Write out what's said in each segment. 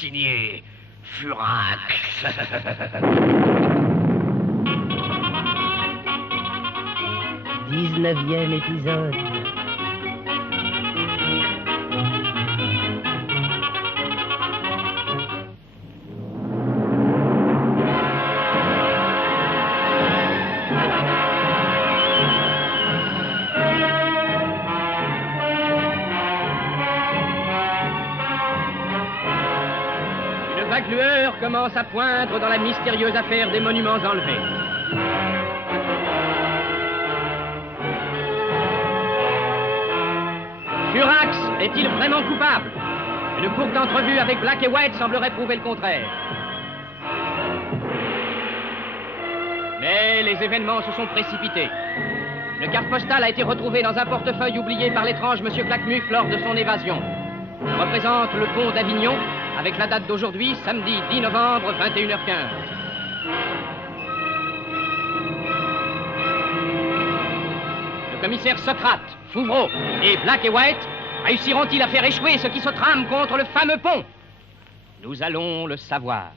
signé Furax. 19e épisode. Une vague lueur commence à poindre dans la mystérieuse affaire des monuments enlevés. Furax est-il vraiment coupable? Une courte entrevue avec Black et White semblerait prouver le contraire. Mais les événements se sont précipités. Une carte postale a été retrouvée dans un portefeuille oublié par l'étrange Monsieur Claquemuf lors de son évasion. Elle représente le pont d'Avignon avec la date d'aujourd'hui, samedi 10 novembre, 21h15. Le commissaire Socrate, Fouvreau et Black et White réussiront-ils à faire échouer ce qui se trame contre le fameux pont? Nous allons le savoir.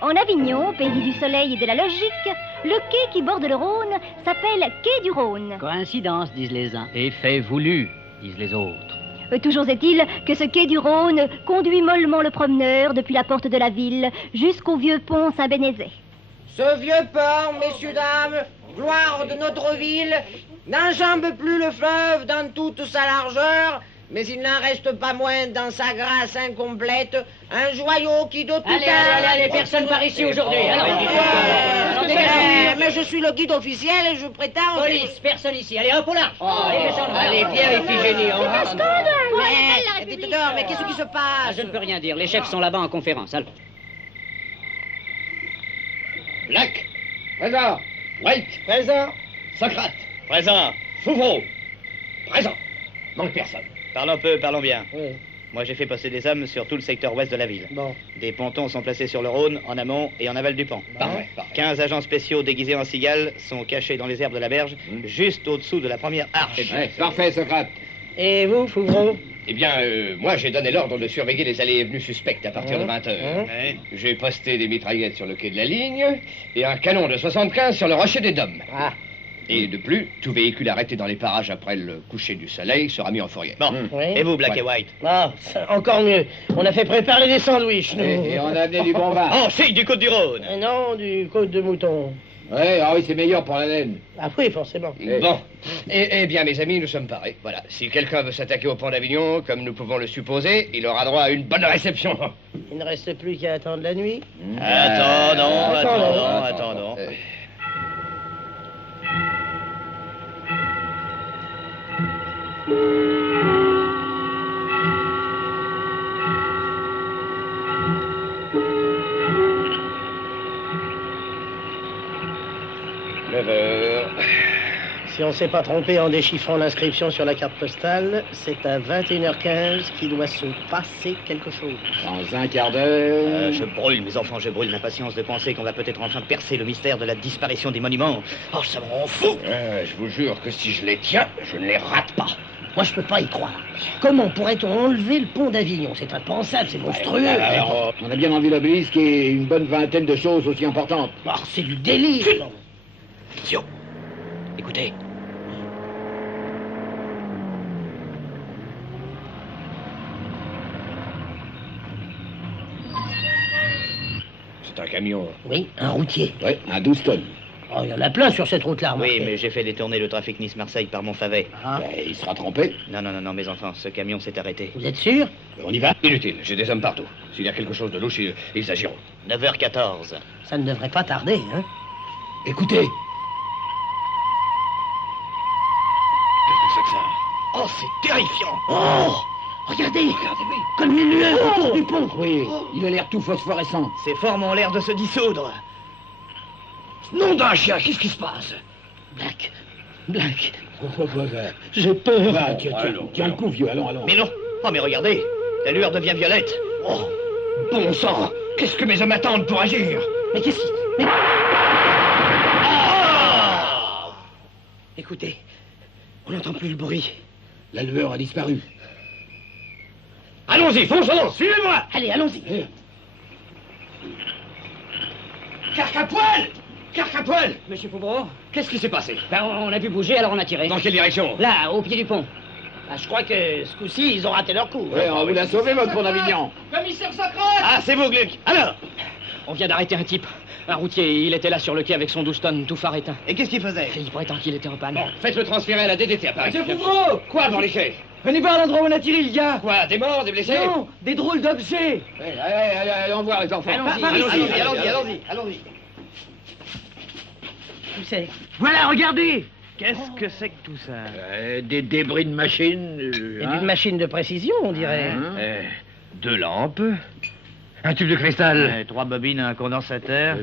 En Avignon, pays du soleil et de la logique, le quai qui borde le Rhône s'appelle quai du Rhône. Coïncidence, disent les uns. Effet voulu, disent les autres. Toujours est-il que ce quai du Rhône conduit mollement le promeneur depuis la porte de la ville jusqu'au vieux pont Saint-Bénézet. Ce vieux port, messieurs, dames, gloire de notre ville, n'enjambe plus le fleuve dans toute sa largeur, mais il n'en reste pas moins dans sa grâce incomplète un joyau qui de tout Allez, personne par ici aujourd'hui. Mais je suis le guide officiel et je prétends... Police, personne ici. Allez, hop, au large. Allez, Pierre Iphigénie. Dites dehors, mais qu'est-ce qui se passe? Je ne peux rien dire. Les chefs sont là-bas en conférence. Allons. Black, présent. White, Présent. Socrate, présent. Fouvreau, présent. Manque personne. Parlons peu, parlons bien. Oui. Moi, j'ai fait passer des hommes sur tout le secteur ouest de la ville. Bon. Des pontons sont placés sur le Rhône, en amont et en aval du pont. Parfait. 15 agents spéciaux déguisés en cigales sont cachés dans les herbes de la berge, juste au-dessous de la première arche. Parfait, Socrate. Et vous, Fouvreau? Eh bien, moi, j'ai donné l'ordre de surveiller les allées et venues suspectes à partir de 20h. Ouais. J'ai posté des mitraillettes sur le quai de la ligne et un canon de 75 sur le rocher des Dômes. Ah. Et de plus, tout véhicule arrêté dans les parages après le coucher du soleil sera mis en fourrière. Bon, Oui. et vous, Black Ouais. et White? Ah, encore mieux. On a fait préparer des sandwichs, nous. Et on a amené du bon vin. Oh, si, du Côte du Rhône! Non, du côte de mouton. Ouais, ah oui, c'est meilleur pour la laine. Ah oui, forcément. Bon. Eh bien, mes amis, nous sommes parés. Voilà. Si quelqu'un veut s'attaquer au pont d'Avignon, comme nous pouvons le supposer, il aura droit à une bonne réception. Il ne reste plus qu'à attendre la nuit. Attendons. Si on ne s'est pas trompé en déchiffrant l'inscription sur la carte postale, c'est à 21h15 qu'il doit se passer quelque chose. Dans un quart d'heure... Je brûle, mes enfants, je brûle l'impatience de penser qu'on va peut-être enfin percer le mystère de la disparition des monuments. Oh, ça me rend fou! Je vous jure que si je les tiens, je ne les rate pas. Moi, je peux pas y croire. Comment pourrait-on enlever le pont d'Avignon? C'est impensable, c'est monstrueux. Alors, on a bien envie l'obélisque et une bonne vingtaine de choses aussi importantes. Oh, c'est du délire. Attention! Écoutez. C'est un camion. Oui, un routier. Oui, un 12 tonnes. Oh, il y en a plein sur cette route-là. Oui, remarquez. mais j'ai fait détourner le trafic Nice-Marseille par Montfavet. Ah, Il sera trempé. Non, mes enfants, ce camion s'est arrêté. vous êtes sûr? On y va? Inutile, j'ai des hommes partout. S'il y a quelque chose de louche, ils agiront. 9h14. Ça ne devrait pas tarder, hein? Écoutez. Qu'est-ce que c'est que ça? Oh, c'est terrifiant! Oh! Regardez! Regardez, Comme les lueurs autour du pont! oui. Il a l'air tout phosphorescent. Ces formes ont l'air de se dissoudre. Nom d'un chien, qu'est-ce qui se passe? Black! Black! J'ai peur. Tiens le coup, vieux, allons. Mais non! Oh, mais regardez! La lueur devient violette. Oh, bon sang! Qu'est-ce que mes hommes attendent pour agir? Mais qu'est-ce qui... Mais... Ah! Écoutez, on n'entend plus le bruit. La lueur a disparu. Allons-y, fonçons, suivez-moi. Allez, allons-y. Carcapoil! Carcapoil! Monsieur Fouvreau? Qu'est-ce qui s'est passé? Ben, on a vu bouger, alors on a tiré. Dans quelle direction? Là, au pied du pont. Ah, je crois que ce coup-ci, ils ont raté leur coup. Ouais, on vous l'a sauvé, votre pont d'Avignon. Commissaire Socrate! Ah, c'est vous, Gluck. Alors? On vient d'arrêter un type. Un routier, il était là sur le quai avec son 12 tonnes, tout phare éteint. Et qu'est-ce qu'il faisait? Il prétend qu'il était en panne. Bon, faites-le transférer à la DDT à Paris. Monsieur Fouvreau! Quoi dans les quais? Venez voir l'endroit où on a tiré, il y a... Quoi, des morts, des blessés? Non, des drôles d'objets. Allez, on voit les enfants. Allons-y. Où c'est? Voilà, regardez. Qu'est-ce que c'est que tout ça? Des débris de machines. Et d'une machine de précision, on dirait. Deux lampes. Un tube de cristal. 3 bobines, un condensateur.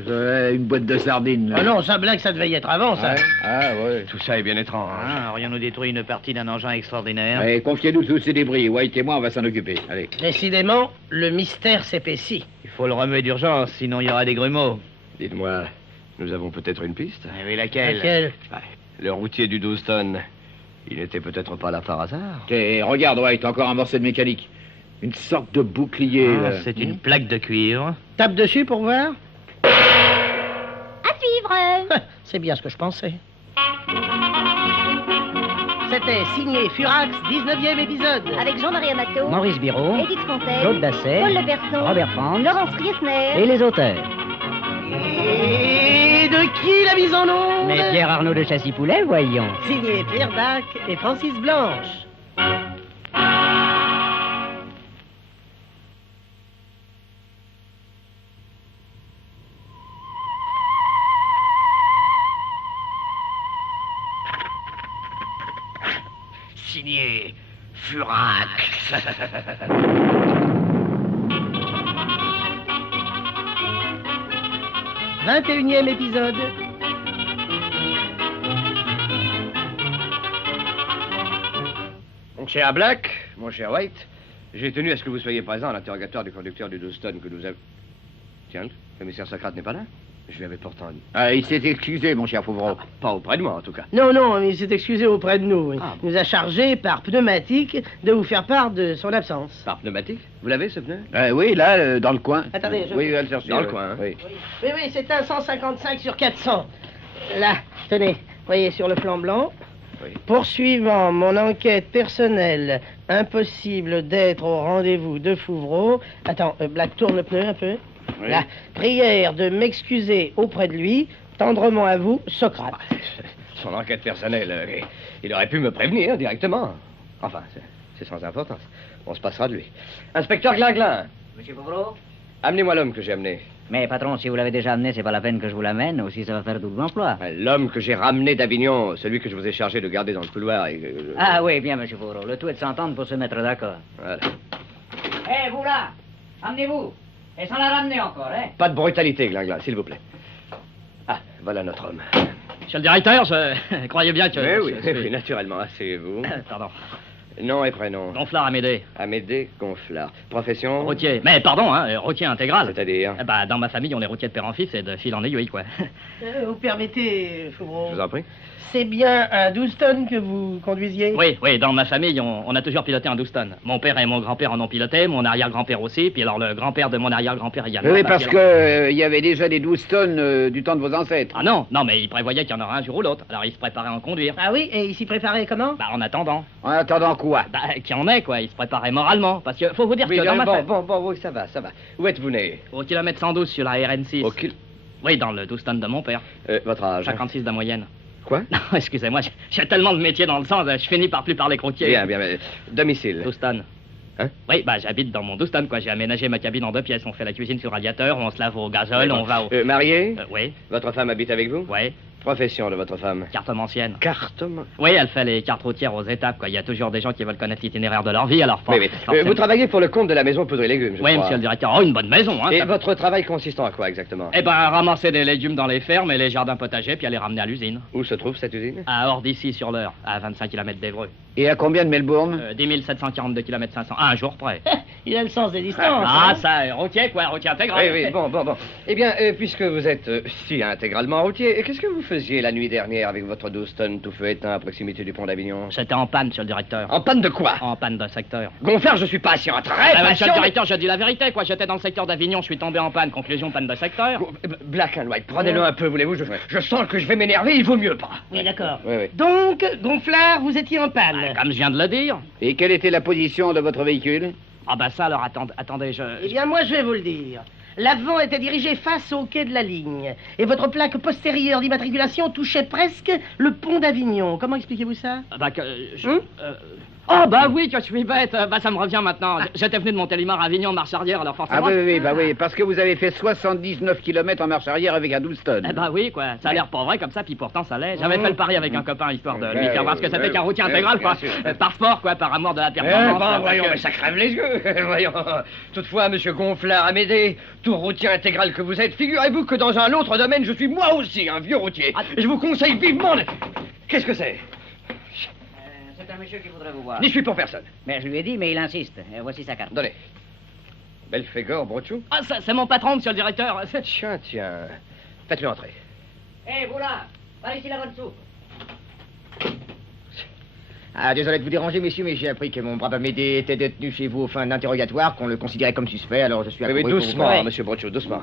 Une boîte de sardines. Oh non, ça blague, ça devait y être avant, ça. Ouais. Tout ça est bien étrange. Aurions-nous détruit une partie d'un engin extraordinaire? Allez, confiez-nous tous ces débris. White et moi, on va s'en occuper. Allez. Décidément, le mystère s'épaissit. Il faut le remuer d'urgence, sinon il y aura des grumeaux. Dites-moi, nous avons peut-être une piste? Eh oui, laquelle? Laquelle? Le routier du 12 tonnes, il n'était peut-être pas là par hasard? Et regarde, White, encore un morceau de mécanique. Une sorte de bouclier. C'est une plaque de cuivre. Tape dessus pour voir. À suivre. C'est bien ce que je pensais. C'était signé Furax, 19e épisode. Avec Jean-Marie Amato, Maurice Biraud, Édith Fontaine, Claude Basset, Paul Leperson, Robert Franck Laurence Riesner et les auteurs. Et de qui la mise en onde? Mais Pierre Arnaud de Châssy-Poulet, voyons. Signé Pierre Dac et Francis Blanche. Signé Furax. 21e épisode. Mon cher Black, mon cher White, j'ai tenu à ce que vous soyez présent à l'interrogatoire du conducteur du 12 tonnes que nous avons... Tiens, le commissaire Socrate n'est pas là? Je lui avais pourtant dit. Il s'est excusé, mon cher Fouvreau. Pas auprès de moi, en tout cas. Non, il s'est excusé auprès de nous. Ah, Il nous a chargé par pneumatique de vous faire part de son absence. Par pneumatique? Vous l'avez, ce pneu? Oui, là, dans le coin. Attendez, je... Oui, va le chercher. Dans le coin, hein. Oui. Oui, c'est un 155 sur 400. Là, tenez, voyez sur le flanc blanc. Oui. Poursuivant mon enquête personnelle, impossible d'être au rendez-vous de Fouvreau. Attends, Black, tourne le pneu un peu. Oui. Là, prière de m'excuser auprès de lui, tendrement à vous, Socrate. Son enquête personnelle, il aurait pu me prévenir directement. Enfin, c'est sans importance. On se passera de lui. Inspecteur Glinglin, Monsieur Fouvreau? amenez-moi l'homme que j'ai amené. Mais patron, si vous l'avez déjà amené, c'est pas la peine que je vous l'amène, aussi ça va faire double emploi. L'homme que j'ai ramené d'Avignon, celui que je vous ai chargé de garder dans le couloir. Ah oui, bien, monsieur Fouvreau. Le tout est de s'entendre pour se mettre d'accord. Voilà. Eh, vous là, amenez-vous. Et sans la ramener encore, hein? Pas de brutalité, Glinglin, s'il vous plaît. Ah, voilà notre homme. Monsieur le directeur, je croyais bien que... Oui, naturellement, asseyez-vous. Pardon. Nom et prénom. Gonflard Amédée. Amédée Gonflard. Profession? Routier. Mais pardon, hein, routier intégral. C'est-à-dire? Eh ben, dans ma famille, on est routier de père en fils et de fil en aiguille, quoi. Vous permettez, Fouvreau? Je vous en prie. C'est bien un 12 tonnes que vous conduisiez? Oui, dans ma famille, on a toujours piloté un 12 tonnes. Mon père et mon grand-père en ont piloté, mon arrière-grand-père aussi, puis alors le grand-père de mon arrière-grand-père également. Oui, parce que il y avait déjà des 12 tonnes du temps de vos ancêtres. Ah non, mais il prévoyait qu'il y en aurait un jour ou l'autre. Alors il se préparait à en conduire. Ah oui, et il s'y préparait comment? Bah, en attendant. En attendant quoi? Bah, qu'il y en ait, quoi. Il se préparait moralement. Parce que faut vous dire Oui, que dans ma famille... oui, ça va. Où êtes-vous né? Au kilomètre 112 sur la RN6. Oui, dans le 12 tonnes de mon père. Votre âge? 56 de moyenne. Quoi? Non, excusez-moi, j'ai tellement de métiers dans le sang, je finis par plus parler croquier. Bien, mais domicile? 12 tonnes. Hein? Oui, bah j'habite dans mon 12 tonnes, quoi. J'ai aménagé ma cabine en 2 pièces. On fait la cuisine sur radiateur, on se lave au gazole, on va au... Marié? Oui, Votre femme habite avec vous? oui. Profession de votre femme? Cartomancienne. Cartoman? Oui, elle fait les cartes routières aux étapes, quoi. Il y a toujours des gens qui veulent connaître l'itinéraire de leur vie, alors... Oui. Vous travaillez pour le compte de la maison Poudre et Légumes, je Oui, crois. monsieur le directeur. Oh, une bonne maison, hein. Et ça- votre travail consistant à quoi exactement? Eh ben, ramasser des légumes dans les fermes et les jardins potagers, puis aller ramener à l'usine. Où se trouve cette usine? À hors d'ici, sur l'heure, à 25 km d'Évreux. Et à combien de Melbourne 10 742 km 500, à un jour près. Il a le sens des distances. Ah, hein. ça, routier, quoi, routier intégral. Oui, bon. Eh bien, puisque vous êtes si intégralement routier, qu'est-ce que vous faisiez la nuit dernière avec votre 12 tonnes tout feu éteint à proximité du pont d'Avignon? J'étais en panne, monsieur le directeur. En panne de quoi? En panne d'un secteur. Gonflard, je suis patient, très Monsieur patient. le directeur, j'ai dit la vérité, quoi. J'étais dans le secteur d'Avignon, je suis tombé en panne. Conclusion, panne de secteur. Black and White, prenez-le un peu, voulez-vous? Je sens que je vais m'énerver, il vaut mieux pas. Oui, d'accord. Oui. Donc, Gonflard, vous étiez en panne. Comme je viens de le dire. Et quelle était la position de votre véhicule? Ah bah ça, alors attendez, Eh bien, moi, je vais vous le dire. L'avant était dirigé face au quai de la ligne. Et votre plaque postérieure d'immatriculation touchait presque le pont d'Avignon. Comment expliquez-vous ça? Bah que... Oh bah oui, que je suis bête. Bah ça me revient maintenant. J'étais venu de Montélimar à Avignon, marche arrière, alors forcément... Ah oui, parce que vous avez fait 79 km en marche arrière avec un 12 tonnes. Eh bah oui, quoi. Ça a l'air pas vrai comme ça, puis pourtant ça l'est. J'avais fait le pari avec un copain, histoire de lui faire voir ce que c'était qu'un routier intégral, quoi. Par sport, quoi, par amour de la performance. Voyons, mais ça crève les yeux. Voyons. Toutefois, monsieur Gonflard, Amédée, tout routier intégral que vous êtes, figurez-vous que dans un autre domaine, je suis moi aussi un vieux routier. Je vous conseille vivement de... Qu'est-ce que c'est? C'est un monsieur qui voudrait vous voir. N'y suis pour personne. Mais je lui ai dit, mais il insiste. Voici sa carte. Donnez. Belphégor, Brochou. Ah, c'est mon patron, monsieur le directeur. Tiens. Faites-le entrer. Hé, vous là, par ici la bonne soupe. Ah, désolé de vous déranger, messieurs, mais j'ai appris que mon brave Amédée était détenu chez vous aux fins d'interrogatoire, qu'on le considérait comme suspect, alors je suis Oui, accouru doucement, pour vous... monsieur Brochou, doucement.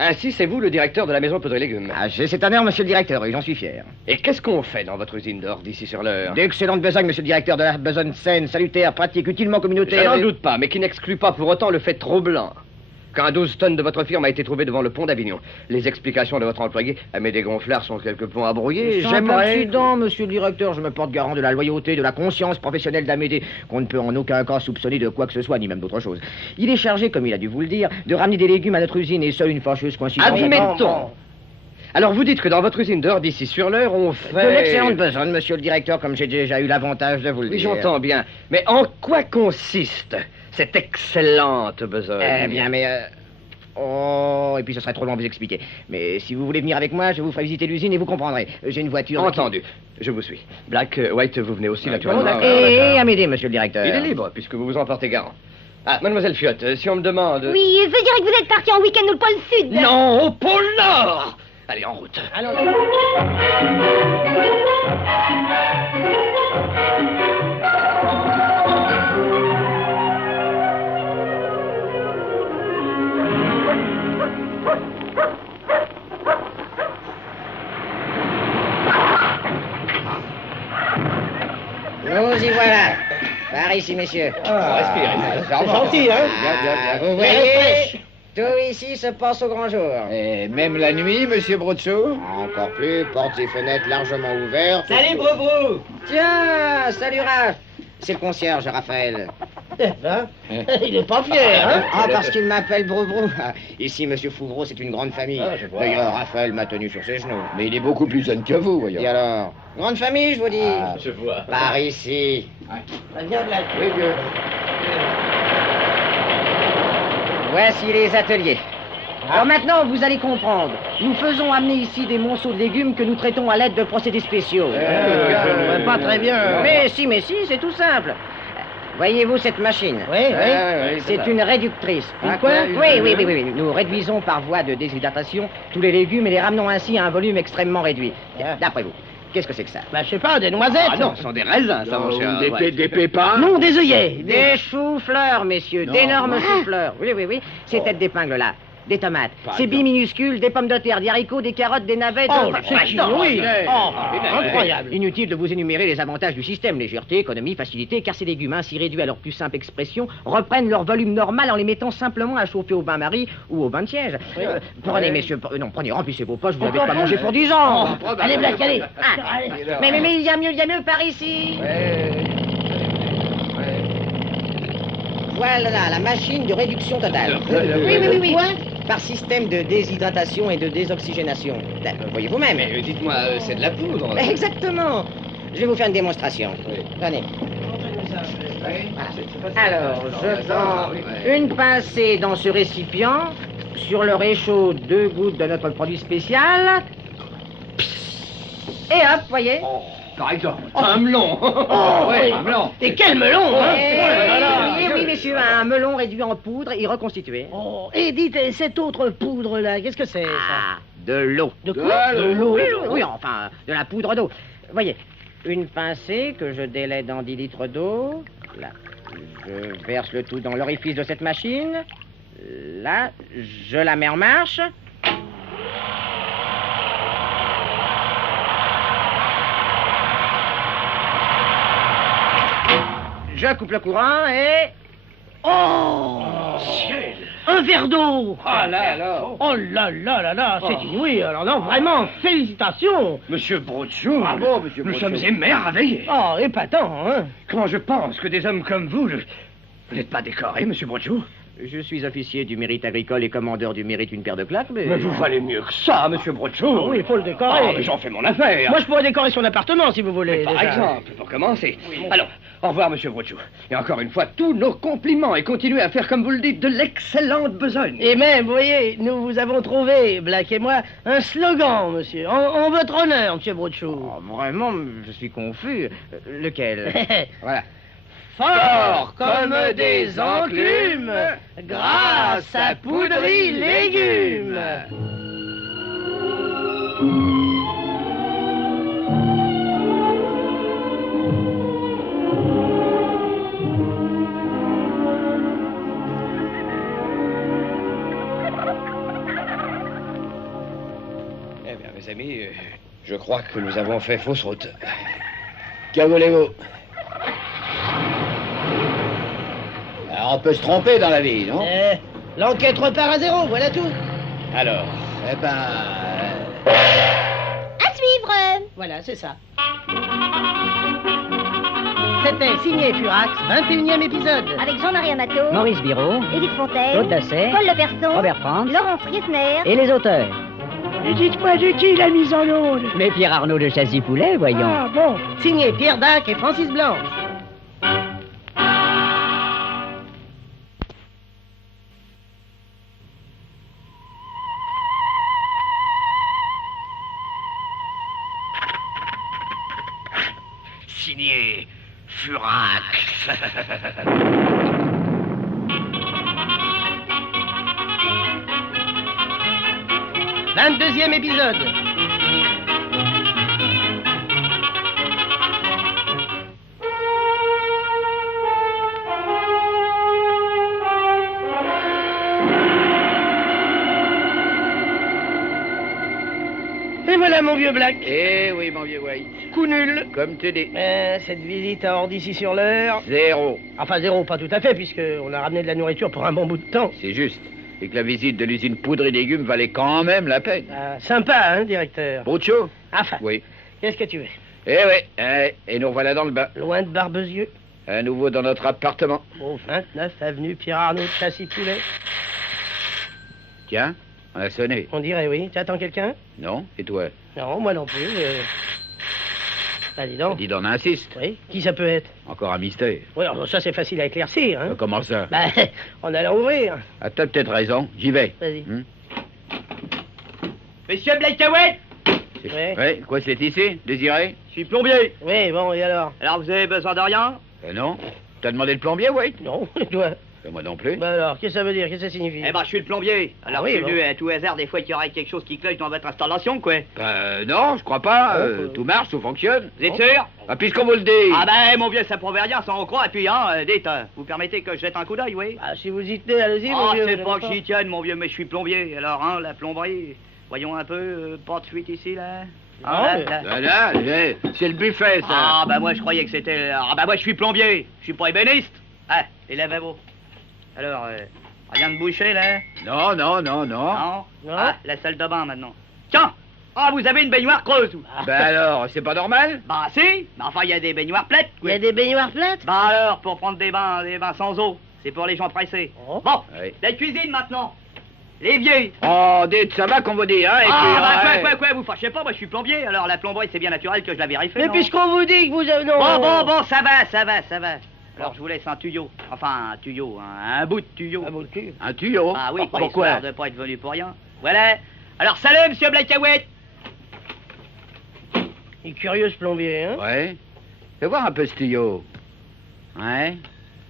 Ainsi, c'est vous le directeur de la maison Poudre et Légumes. Ah, j'ai cet honneur, monsieur le directeur, et j'en suis fier. Et qu'est-ce qu'on fait dans votre usine d'or d'ici sur l'heure? D'excellentes besognes, monsieur le directeur, de la besogne saine, salutaire, pratique, utilement Je communautaire... n'en doute pas, mais qui n'exclut pas pour autant le fait troublant qu'un 12 tonnes de votre firme a été trouvé devant le pont d'Avignon. Les explications de votre employé, Amédée Gonflard, sont quelque peu embrouillées. J'aimerais... accident, monsieur le directeur, je me porte garant de la loyauté, de la conscience professionnelle d'Amédée, qu'on ne peut en aucun cas soupçonner de quoi que ce soit, ni même d'autre chose. Il est chargé, comme il a dû vous le dire, de ramener des légumes à notre usine, et seule une fâcheuse coïncidence... Admettons. Alors vous dites que dans votre usine d'or d'ici sur l'heure, on fait... De l'excellente besogne, monsieur le directeur, comme j'ai déjà eu l'avantage de vous le Oui, dire. j'entends bien. Mais en quoi consiste cette excellente besogne? Eh bien, mais... Oh, et puis ce serait trop long à vous expliquer. Mais si vous voulez venir avec moi, je vous ferai visiter l'usine et vous comprendrez. J'ai une voiture... Entendu. Je vous suis. Black, White, vous venez aussi, naturellement. Et Amédée, monsieur le directeur. Il est libre, puisque vous vous en portez garant. Ah, mademoiselle Fiotte, si on me demande... Oui, je dirais que vous êtes parti en week-end au pôle Sud. Non, au pôle Nord. Allez, en route. Allons. Nous y voilà. Par ici, messieurs. Respirez. C'est gentil, hein? Vous voyez, tout ici se passe au grand jour. Et même la nuit, monsieur Brochot? Encore plus, portes et fenêtres largement ouvertes. Salut, Brobrou! Tiens, salut Raph. C'est le concierge, Raphaël. Il est pas fier, hein? Ah, parce qu'il m'appelle Brobrou. Ah, ici, monsieur Fouvreau, c'est une grande famille. je vois. D'ailleurs, Raphaël m'a tenu sur ses genoux. Mais il est beaucoup plus jeune que vous, voyons. Et alors? Grande famille, je vous dis. Ah, je vois. Par ici. Ça vient de la... Oui, vieux. Voici les ateliers. Alors maintenant, vous allez comprendre. Nous faisons amener ici des monceaux de légumes que nous traitons à l'aide de procédés spéciaux. pas très bien. Mais si, c'est tout simple. Voyez-vous cette machine? Oui. C'est une réductrice. Quoi? Oui. Nous réduisons par voie de déshydratation tous les légumes et les ramenons ainsi à un volume extrêmement réduit. D'après vous, qu'est-ce que c'est que ça? Bah, je sais pas, des noisettes. Ah non, ce sont des raisins, ça, mon cher. Des pépins? Non, des œillets. Des choux-fleurs, messieurs, d'énormes choux-fleurs. Oui. Ces têtes d'épingle là. Des tomates, ces billes minuscules, des pommes de terre, des haricots, des carottes, des navets... Oh, c'est oui. Incroyable. Inutile de vous énumérer les avantages du système, légèreté, économie, facilité, car ces légumes ainsi réduits à leur plus simple expression reprennent leur volume normal en les mettant simplement à chauffer au bain-marie ou au bain de siège. Prenez, messieurs, prenez, remplissez vos poches, vous n'avez pas mangé pour 10 ans. Allez, Black, allez. Mais il y a mieux par ici. Voilà la machine de réduction totale. Oui. Par système de déshydratation et de désoxygénation. Voyez vous-même. Mais dites-moi, c'est de la poudre. Exactement. Je vais vous faire une démonstration. Tenez. Alors, je prends une pincée dans ce récipient. Sur le réchaud, 2 gouttes de notre produit spécial. Et hop, voyez. par exemple. Un melon. Oui. Un melon. Et quel melon, hein? Oui, messieurs, un melon réduit en poudre et reconstitué. Oh, et dites, cette autre poudre-là, qu'est-ce que c'est, ça? Ah, de l'eau. De quoi? De l'eau. Oui, enfin, de la poudre d'eau. Voyez, une pincée que je délaie dans 10 litres d'eau. Là, je verse le tout dans l'orifice de cette machine. Là, je la mets en marche. Je coupe le courant et... Oh, Ciel. un verre d'eau. Ah là là. Oh là là là là, c'est inouï. Alors non, vraiment, félicitations. Monsieur Brochou. Bravo, monsieur Nous Brochou. sommes émerveillés. Oh, épatant, hein? Quand je pense que des hommes comme vous, vous n'êtes pas décoré, monsieur Brochou. Je suis officier du mérite agricole et commandeur du mérite une paire de claques, mais... Mais vous valez mieux que ça, monsieur Brochou. Oui, il faut le décorer. Ah, mais j'en fais mon affaire. Moi, je pourrais décorer son appartement, si vous voulez. Mais par déjà. exemple, pour commencer. Alors, au revoir, monsieur Brochou. Et encore une fois, tous nos compliments et continuez à faire, comme vous le dites, de l'excellente besogne. Et même, vous voyez, nous vous avons trouvé, Black et moi, un slogan, monsieur, en votre honneur, monsieur Brochou. Oh, vraiment, je suis confus. Lequel? Voilà. Fort comme des enclumes, grâce à Poudry Légumes. Eh bien, mes amis, je crois que nous avons fait fausse route. Que voulez-vous? On peut se tromper dans la vie, non? L'enquête repart à zéro, voilà tout. Alors, eh ben... À suivre. Voilà, c'est ça. C'était signé Furax, 21e épisode. Avec Jean-Marie Amato, Maurice Biraud, Édith Fontaine, Claude Dasset, Paul Leperton, Robert Franz Laurence Riesner. et les auteurs. Et dites-moi de qui la mise en onde? Mais Pierre Arnaud de Chassis-Poulet, voyons. Ah bon. Signé Pierre Dac et Francis Blanche. Signé Furax. 22e épisode. Et voilà mon vieux Black. Eh oui, mon vieux White. Coup nul. Comme tu dis. Cette visite à hors d'ici sur l'heure. 0. Enfin zéro, pas tout à fait, puisqu'on a ramené de la nourriture pour un bon bout de temps. C'est juste. Et que la visite de l'usine Poudre et Légumes valait quand même la peine. Ah, sympa, hein, directeur. Brochot? Enfin, Oui. qu'est-ce que tu veux? Eh oui, et nous voilà dans le bain. Loin de Barbezieux, À nouveau dans notre appartement. au 29 avenue Pierre-Arnaud de Chassis-Poulet. Tiens, on a sonné. On dirait oui. Tu attends quelqu'un? Non? Et toi? Non, moi non plus. Bah, dis donc. Dis donc, on insiste. Oui, qui ça peut être? Encore un mystère. Oui, alors ça c'est facile à éclaircir, hein. Comment ça? Bah, on allait ouvrir. Ah, t'as peut-être raison. J'y vais. Vas-y. Monsieur Blackaway, Ouais. Ouais, quoi c'est ici? Désiré? je suis plombier. Oui, bon, et alors? Alors vous avez besoin de rien? Non. T'as demandé le plombier, White? Non, toi. Moi non plus. Bah alors, qu'est-ce que ça veut dire? Qu'est-ce que ça signifie? Eh ben, je suis le plombier. Alors, oui, je suis bon. venu à tout hasard des fois qu'il y aurait quelque chose qui cloche dans votre installation, quoi. Non, je crois pas. Oh, Tout marche, tout fonctionne. Vous êtes sûr? Ah, puisqu'on vous le dit. Ah ben, mon vieux, ça prouve rien, ça on croit. Et puis, hein, dites, vous permettez que je jette un coup d'œil, oui? Ah, si vous y tenez, allez-y, Ah, mon vieux, c'est vous pas n'allez que j'y tienne, mon vieux, mais je suis plombier. Alors, hein, la plomberie, voyons un peu, pas de fuite ici, là? Ah, Non, là, mais- là. Voilà, c'est le buffet, ça. Ah, bah moi, je croyais que c'était... Ah, bah moi, je suis plombier. Je suis pas ébéniste. Ah, les lavabos. Alors, rien de bouché, là? Non. Non? Non. Ah, la salle de bain, maintenant. Tiens! Ah, vous avez une baignoire creuse, vous? Ben alors, c'est pas normal? Bah, si. Mais enfin, il y a des baignoires plates, Il quoi. y a des baignoires plates? Bah alors, pour prendre des bains sans eau. C'est pour les gens pressés. Oh. Bon, Oui. la cuisine, maintenant. L'évier. Oh, dites, ça va qu'on vous dit, hein? Et Ah, puis, bah, ouais. quoi, vous fâchez pas, moi, je suis plombier. Alors, la plomberie, c'est bien naturel que je la vérifie, Mais non? puisqu'on vous dit que vous avez... Non. Bon, ça va. Alors, je vous laisse un tuyau. Enfin, un tuyau, un bout de tuyau. Ah, bon, le cul. Un tuyau? Ah oui, quoi, pourquoi? histoire de pas être venu pour rien. Voilà. Alors, salut, monsieur Blackaway. Il est curieux, ce plombier, hein? Ouais. Fais voir un peu ce tuyau. Ouais.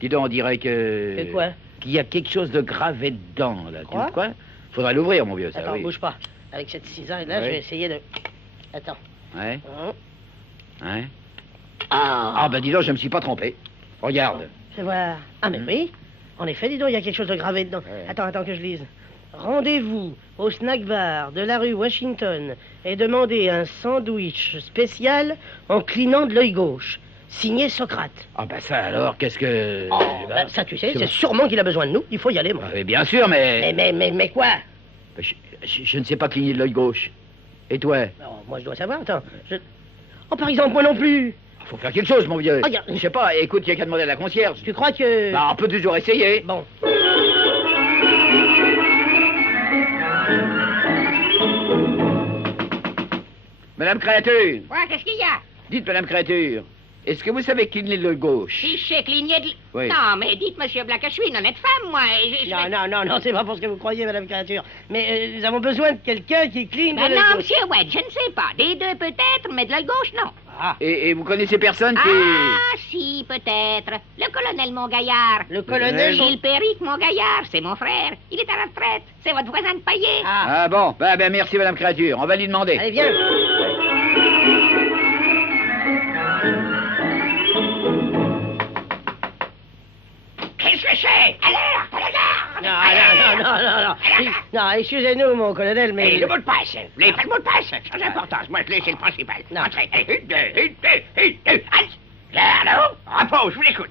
Dis donc, on dirait que... C'est quoi? Qu'il y a quelque chose de gravé dedans, là. Quoi? Tu quoi? Faudrait l'ouvrir, mon vieux, ça, Attends, oui. bouge pas. Avec cette cisaille-là, Ouais. je vais essayer de... Attends. Ouais. Ouais. Ah! Ah, ben dis donc, je me suis pas trompé. Regarde. Fais voir. Ah, mais oui. En effet, dis donc, il y a quelque chose de gravé dedans. Ouais. Attends que je lise. Rendez-vous au snack bar de la rue Washington et demandez un sandwich spécial en clignant de l'œil gauche. Signé Socrate. Ah, ben ça alors, qu'est-ce que... Ben, ça, tu sais, c'est sûrement qu'il a besoin de nous. Il faut y aller, moi. Ah, mais bien sûr, mais... Mais quoi? Je ne sais pas cligner de l'œil gauche. Et toi? Non, moi, je dois savoir. Attends. Oh, par exemple, moi non plus. Faut faire quelque chose, mon vieux. Regarde. Je sais pas, écoute, il y a qu'à demander à la concierge. Tu crois que... Bah, on peut toujours essayer. Bon. Madame Créature, Quoi, qu'est-ce qu'il y a? dites, Madame Créature, est-ce que vous savez cligner de l'œil gauche? Si je sais cligner de... Oui. Non, mais dites, monsieur Black, je suis une honnête femme, moi. et je vais- Non, c'est pas pour ce que vous croyez, Madame Créature. Mais nous avons besoin de quelqu'un qui cligne de Ben l'œil non, gauche. monsieur Wade, je ne sais pas. Des deux peut-être, mais de l'œil gauche, non. Et vous connaissez personne qui... Ah, si, peut-être. Le colonel Montgaillard. Le colonel... Gilles Péric Montgaillard, c'est mon frère. Il est à la retraite. C'est votre voisin de paillet. Ah, Ah bon, ben merci, Madame Créature, on va lui demander. allez, viens. Qu'est-ce que c'est? Alerte, à la gare! Non, excusez-nous, mon colonel, mais... Et le mot de passe. Vous n'avez pas le mot de passe? Sans importance. Moi, je l'ai, c'est le principal. Non. Entrez. Allez, une, deux. Allez. Garde, repos, je vous l'écoute.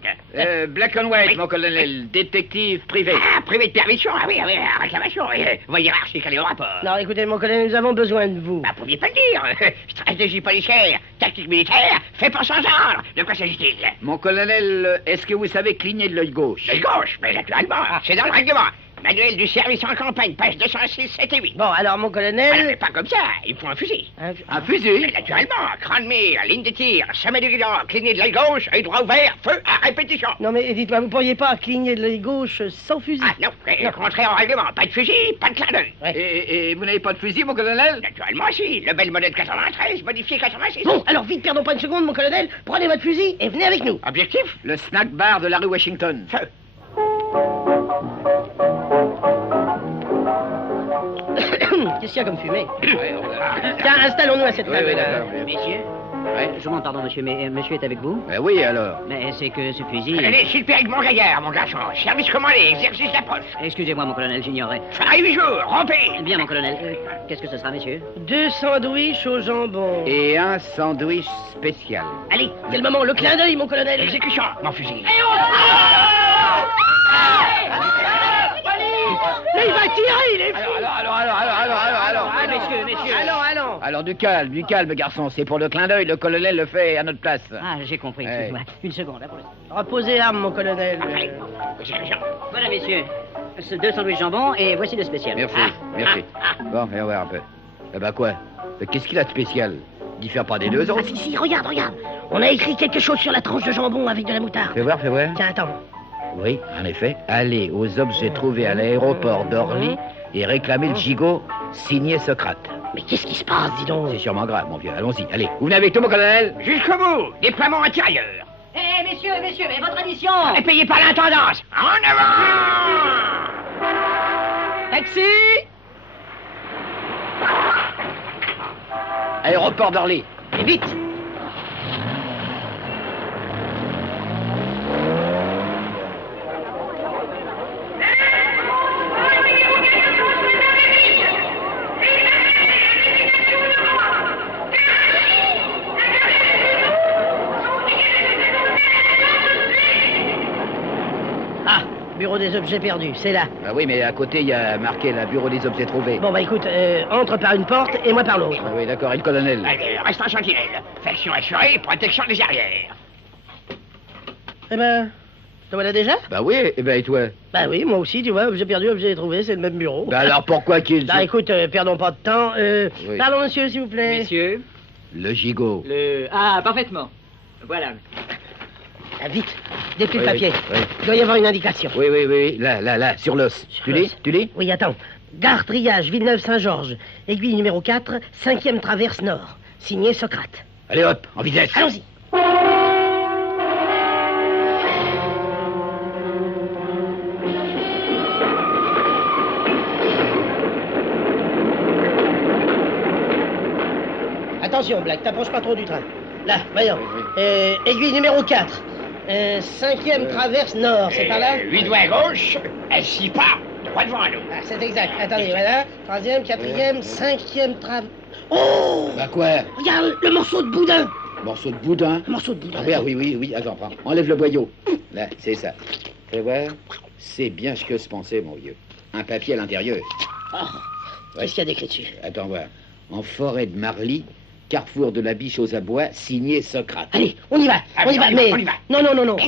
Black and White, mon colonel, détective privé. Ah, privé de permission, ah oui, réclamation. Voyez hiérarchique, allez au rapport. Non, écoutez, mon colonel, nous avons besoin de vous. Bah, vous pouviez pas le dire. Stratégie policière, tactique militaire, fait pas sans genre. De quoi s'agit-il? Mon colonel, est-ce que vous savez cligner de l'œil gauche? L'œil gauche, mais naturellement, c'est dans le règlement. Manuel du service en campagne, page 206, 7 et 8. Bon, alors, mon Ah, mais colonel... pas comme ça, il faut un fusil. Un fusil? Mais naturellement, cran de mire, ligne de tir, sommet du guidon, cligné de l'œil gauche, œil droit ouvert, feu à répétition. Non, mais dites-moi, vous pourriez pas cligner de l'œil gauche sans fusil? Ah non, contraire au règlement, pas de fusil, pas de clin d'œil. Ouais. Et vous n'avez pas de fusil, mon colonel? Naturellement, si, le bel modèle 93, modifié 86. Bon, alors vite, perdons pas une seconde, mon colonel. Prenez votre fusil et venez avec nous. Objectif? Le snack bar de la rue Washington. Feu. Qu'est-ce qu'il y a comme fumée? Ouais, Tiens, installons-nous à cette Oui, table. oui, d'accord. Messieurs, Ouais. je vous demande pardon, monsieur, mais monsieur est avec vous? Ben oui, alors. Mais c'est que ce fusil... Allez, Gilles Péric Montgaillard, mon garçon. Service commandé, exercice d'approche. Excusez-moi, mon colonel, j'ignorais. Fin 8 jours, rompez. Bien, mon colonel. Qu'est-ce que ce sera, messieurs? 2 sandwichs au jambon. Et un sandwich spécial. Allez, c'est le moment, le clin d'œil, mon colonel. Exécution, mon fusil. Mais il va tirer, il est fou. Alors. Ah, messieurs. Allons. Alors, du calme, garçon. C'est pour le clin d'œil, le colonel le fait à notre place. Ah, j'ai compris, Ouais. excusez-moi. Une seconde, là, Reposez armes, mon colonel. Après, exécution. Voilà, messieurs. Ce 2 sandwichs jambon et voici le spécial. Merci. Bon, viens voir un peu. Eh ben quoi? Qu'est-ce qu'il a de spécial? Il diffère pas des deux Ah, autres? si, regarde. On a écrit quelque chose sur la tranche de jambon avec de la moutarde. Fais voir. Tiens, attends. Oui, en effet. Allez aux objets trouvés à l'aéroport d'Orly et réclamez le gigot signé Socrate. Mais qu'est-ce qui se passe, dis donc? C'est sûrement grave, mon vieux. Allons-y. Allez, vous venez avec tout, mon colonel? Jusqu'au bout, déploiement intérieur. Eh, messieurs, mais votre addition! Et payé par l'intendance. En avant! Taxi! Aéroport d'Orly. Et vite! Ah, bureau des objets perdus, c'est là. Ah oui, mais à côté, il y a marqué la bureau des objets trouvés. Bon, bah écoute, entre par une porte et moi par l'autre. Ah oui, d'accord. Et le colonel? Allez, reste en sentinelle. Faction assurée, protection des arrières. Eh ben, te voilà déjà? Bah oui, et ben et toi? Bah oui, moi aussi, tu vois, objet perdu, objet trouvé, c'est le même bureau. Bah alors pourquoi qu'il... Bah écoute, perdons pas de temps. Oui. Pardon, monsieur, s'il vous plaît. Messieurs, Le gigot. Ah, parfaitement. Voilà. Ah, vite, déplie Oui, le papier. oui. Il doit y avoir une indication. Oui, là, sur l'os. Tu lis? Oui, attends. Gare Triage, Villeneuve-Saint-Georges. Aiguille numéro 4, 5e traverse nord. Signé Socrate. Allez hop, en vitesse. Allons-y. Attention, Black, t'approches pas trop du train. Là, voyons. Aiguille numéro 4. 5e traverse nord, c'est par là? 8 doigts à gauche, 6 pas, droit devant nous. Ah, c'est exact. Attendez, voilà. 3e, 4e, 5e traverse. Oh! Bah quoi? Regarde le morceau de boudin. Morceau de boudin. Un morceau de boudin. Ah oui, attends, prends. Enlève le boyau. Là, c'est ça. Fais voir. C'est bien ce que se pensait, mon vieux. Un papier à l'intérieur. Oh, qu'est-ce qu'il y a d'écrit dessus? Attends voir. En forêt de Marly, carrefour de la Biche aux Abois, signé Socrate. Allez, on y va, on y va, mais... on y va. Non,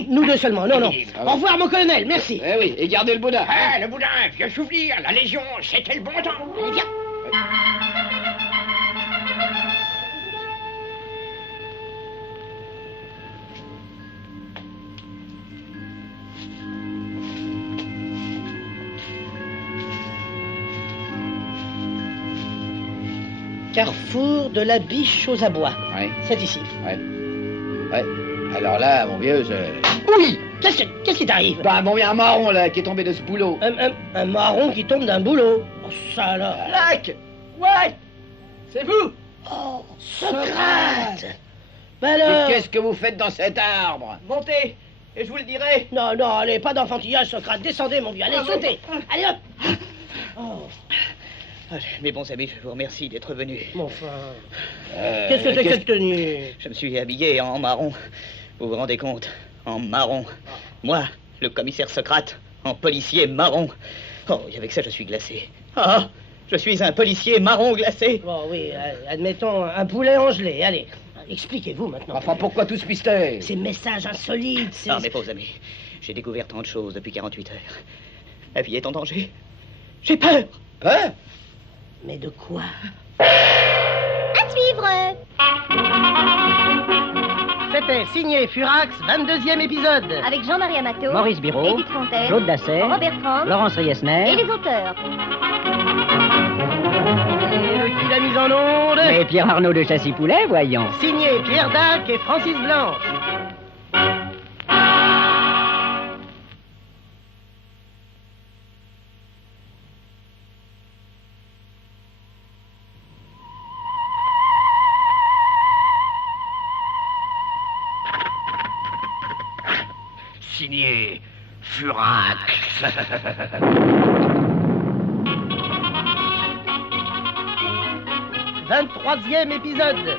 nous deux seulement, non. Ah Au revoir, mon colonel, merci. Eh oui, et gardez le boudin. Ah, le boudin, vieux souvenir, la Légion, c'était le bon temps. Allez, viens. Carrefour de la Biche aux Abois. Ouais. C'est ici. Ouais. Alors là, mon vieux, Oui. Qu'est-ce qui t'arrive? Bah, mon vieux, un marron, là, qui est tombé de ce boulot. Un marron qui tombe d'un boulot. Oh, ça alors. Black! Ouais! C'est vous! Oh, Socrate. Bah Et alors. qu'est-ce que vous faites dans cet arbre? Montez! Et je vous le dirai! Non, allez, pas d'enfantillage, Socrate. Descendez, mon vieux. Allez, sautez. Allez, hop. Oh, Mes bons amis, je vous remercie d'être venus. mon enfin. Qu'est-ce que c'est que cette tenue? Je me suis habillé en marron. Vous vous rendez compte? En marron. Moi, le commissaire Socrate, en policier marron. Oh, et avec ça, je suis glacé. Ah, je suis un policier marron glacé. Bon, oui, admettons un poulet en gelée. Allez, expliquez-vous maintenant. Enfin, pourquoi tout ce mystère? Ces messages insolites, ces... Ah, mes pauvres amis, j'ai découvert tant de choses depuis 48 heures. La vie est en danger. J'ai peur. Hein? Mais de quoi? À suivre. C'était signé Furax, 22e épisode. Avec Jean-Marie Amato, Maurice Biraud, Edith Fontaine, Claude Dasset, Robert Trump Laurence Riesner. et les auteurs. Et qui l'a mise en onde? Et Pierre Arnaud de Châssy-Poulet, voyons. Signé Pierre Dac et Francis Blanche. Signé Furax. 23e épisode.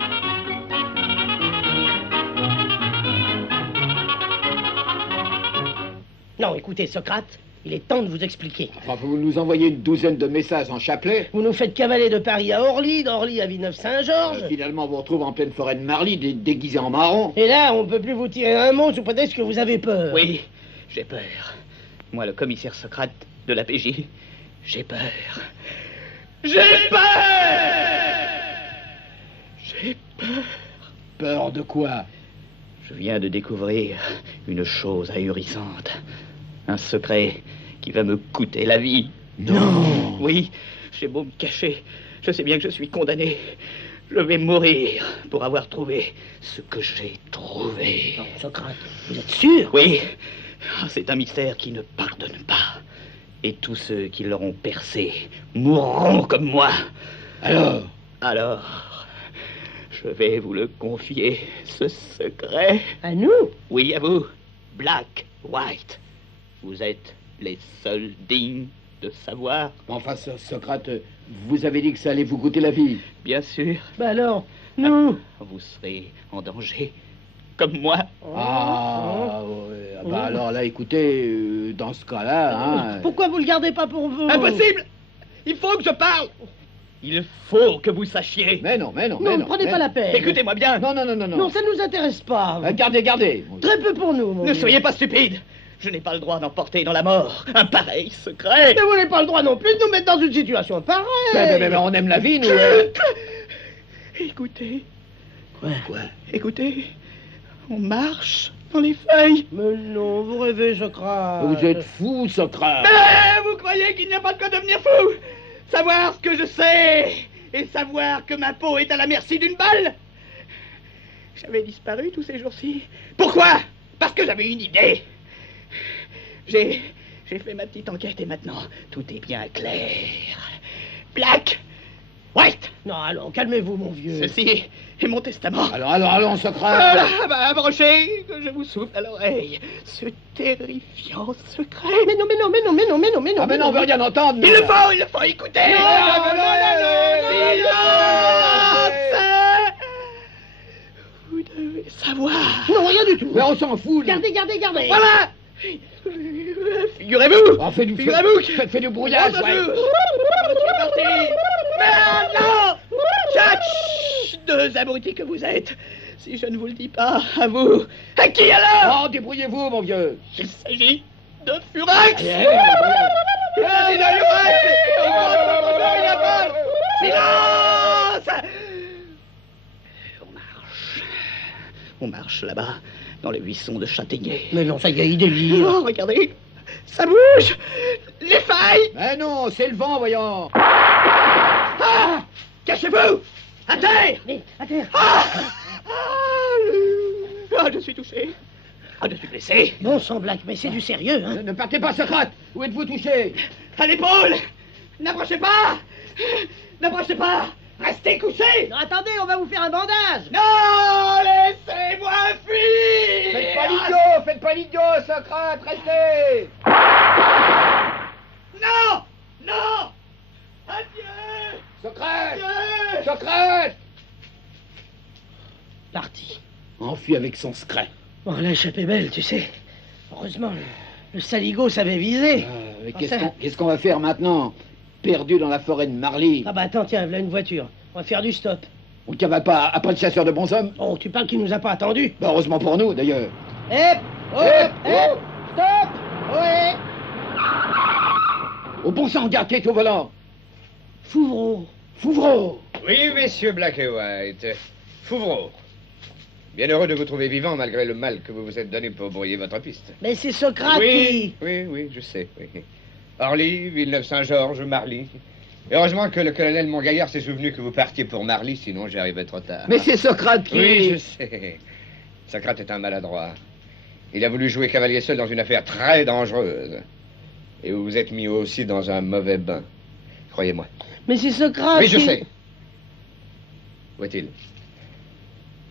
Non, écoutez, Socrate, il est temps de vous expliquer. Enfin, vous nous envoyez une douzaine de messages en chapelet. Vous nous faites cavaler de Paris à Orly, d'Orly à Villeneuve-Saint-Georges. Finalement, on vous retrouve en pleine forêt de Marly, déguisé en marron. Et là, on peut plus vous tirer un mot sous prétexte que vous avez peur. Oui, j'ai peur. Moi, le commissaire Socrate de la PJ, j'ai peur. J'ai peur! J'ai peur. Peur de quoi? Je viens de découvrir une chose ahurissante. Un secret qui va me coûter la vie. Non. Oui, j'ai beau me cacher, je sais bien que je suis condamné. Je vais mourir pour avoir trouvé ce que j'ai trouvé. Non, Socrate, vous êtes sûr? Oui, c'est un mystère qui ne pardonne pas. Et tous ceux qui l'auront percé mourront comme moi. Alors, je vais vous le confier, ce secret. À nous? Oui, à vous, Black, White. Vous êtes les seuls dignes de savoir. Enfin, Socrate, vous avez dit que ça allait vous coûter la vie. Bien sûr, Bah alors, nous? vous serez en danger, comme moi. Ah, ouais. Ah, bah alors là, écoutez, dans ce cas-là, hein... Pourquoi vous le gardez pas pour vous? Impossible! Il faut que je parle! Il faut que vous sachiez. Mais non. Non, ne prenez pas la peine. Écoutez-moi bien. Non. Non, ça ne nous intéresse pas. Gardez. Très peu pour nous, mon Ne vieux. soyez pas stupide. Je n'ai pas le droit d'emporter dans la mort un pareil secret. Mais vous n'avez pas le droit non plus de nous mettre dans une situation pareille. Mais on aime la vie, nous. Écoutez, Quoi? écoutez, on marche dans les feuilles. Mais non, vous rêvez, Socrate. Vous êtes fou, Socrate. Mais vous croyez qu'il n'y a pas de quoi devenir fou? Savoir ce que je sais et savoir que ma peau est à la merci d'une balle. j'avais disparu tous ces jours-ci. Pourquoi? Parce que j'avais une idée. J'ai fait ma petite enquête et maintenant, tout est bien clair. Black, White. Non, allons, calmez-vous, mon vieux. Ceci est mon testament. Allons, secret. Voilà, approchez, que je vous souffle à l'oreille ce terrifiant secret. Mais non. Ah, mais non, on veut rien entendre. Il le faut écouter. Vous devez savoir. Non, rien du tout. Mais on s'en fout. Gardez. Voilà. Figurez-vous. Figurez-vous. Faites du brouillage. C'est parti. Mais non. Chut, deux abrutis que vous êtes. Si je ne vous le dis pas, à vous, à qui alors? Oh, débrouillez-vous, mon vieux. Il s'agit de Furax. Silence. On marche là-bas, dans les buissons de châtaigniers. Mais non, ça y est, il délire. Oh, regardez, ça bouge. Les failles. Mais non, c'est le vent, voyons. Ah, cachez-vous. À terre. À terre. Je suis touché. Je suis blessé. Bon sang, Black, mais c'est du sérieux, hein. Ne partez pas, Socrate. Où êtes-vous touché? À l'épaule. N'approchez pas. Restez couché. Non, attendez, on va vous faire un bandage. Non, laissez-moi fuir. Faites pas l'idiot, Socrate, restez. Non. Adieu. Socrate. Parti. Enfui avec son secret. Bon, l'échappée belle, tu sais. Heureusement, le saligo savait viser. Mais qu'est-ce qu'on va faire maintenant? Perdu dans la forêt de Marly. Ah bah attends, tiens, voilà une voiture. On va faire du stop. On ne cavale pas après le chasseur de bonshommes? Oh, tu parles qu'il nous a pas attendus. Bah, heureusement pour nous, d'ailleurs. Stop. Ouais. Au bon sang, garde tête au volant. Fouvreau. Oui, messieurs Black et White. Fouvreau. Bien heureux de vous trouver vivant malgré le mal que vous vous êtes donné pour brouiller votre piste. Mais c'est Socrate Oui, je sais, oui. Orly, Villeneuve-Saint-Georges, Marly. Heureusement que le colonel Montgaillard s'est souvenu que vous partiez pour Marly, sinon j'y arrivais trop tard. Mais c'est Socrate qui... Oui, je sais. Socrate est un maladroit. Il a voulu jouer cavalier seul dans une affaire très dangereuse. Et vous vous êtes mis aussi dans un mauvais bain. Croyez-moi. Mais c'est Socrate Oui, je sais. Où est-il?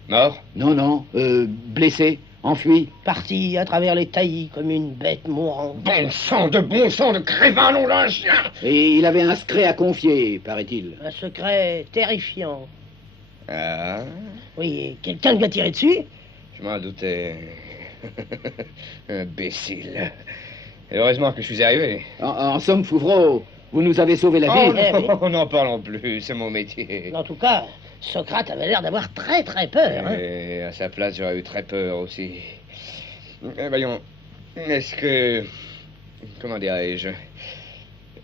Mort? Non, blessé, enfui. Parti à travers les taillis comme une bête mourante. Bon sang de crévin, nom d'un chien! Et il avait un secret à confier, paraît-il. Un secret terrifiant. Ah? Oui, quelqu'un lui a tiré dessus? Je m'en doutais. Imbécile. Et heureusement que je suis arrivé. En somme, Fouvreau, vous nous avez sauvé la vie. Oh, n'en parlons plus, c'est mon métier. En tout cas, Socrate avait l'air d'avoir très peur. Hein. Et à sa place, j'aurais eu très peur aussi. Voyons, est-ce que... Comment dirais-je?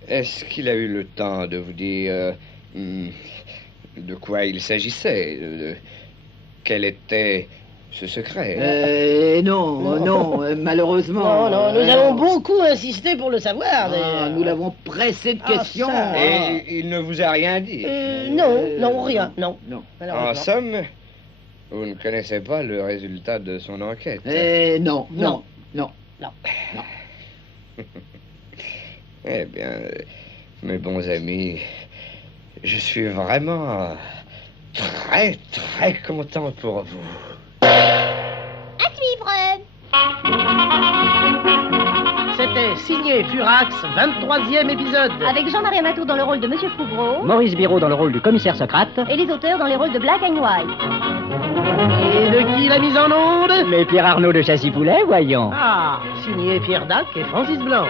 Est-ce qu'il a eu le temps de vous dire de quoi il s'agissait? Quel était ce secret? Non, malheureusement. Non, nous avons beaucoup insisté pour le savoir. Nous l'avons pressé de questions. Et il ne vous a rien dit? Non, rien, non. En somme, vous ne connaissez pas le résultat de son enquête? Non. Eh bien, mes bons amis, je suis vraiment très content pour vous. À suivre. C'était signé Furax, 23e épisode. Avec Jean-Marie Amatour dans le rôle de Monsieur Fouvreau. Maurice Biraud dans le rôle du commissaire Socrate. Et les auteurs dans les rôles de Black and White. Et de qui la mise en onde? Mais Pierre Arnaud de Châssy-Poulet, voyons. Ah, signé Pierre Dac et Francis Blanc.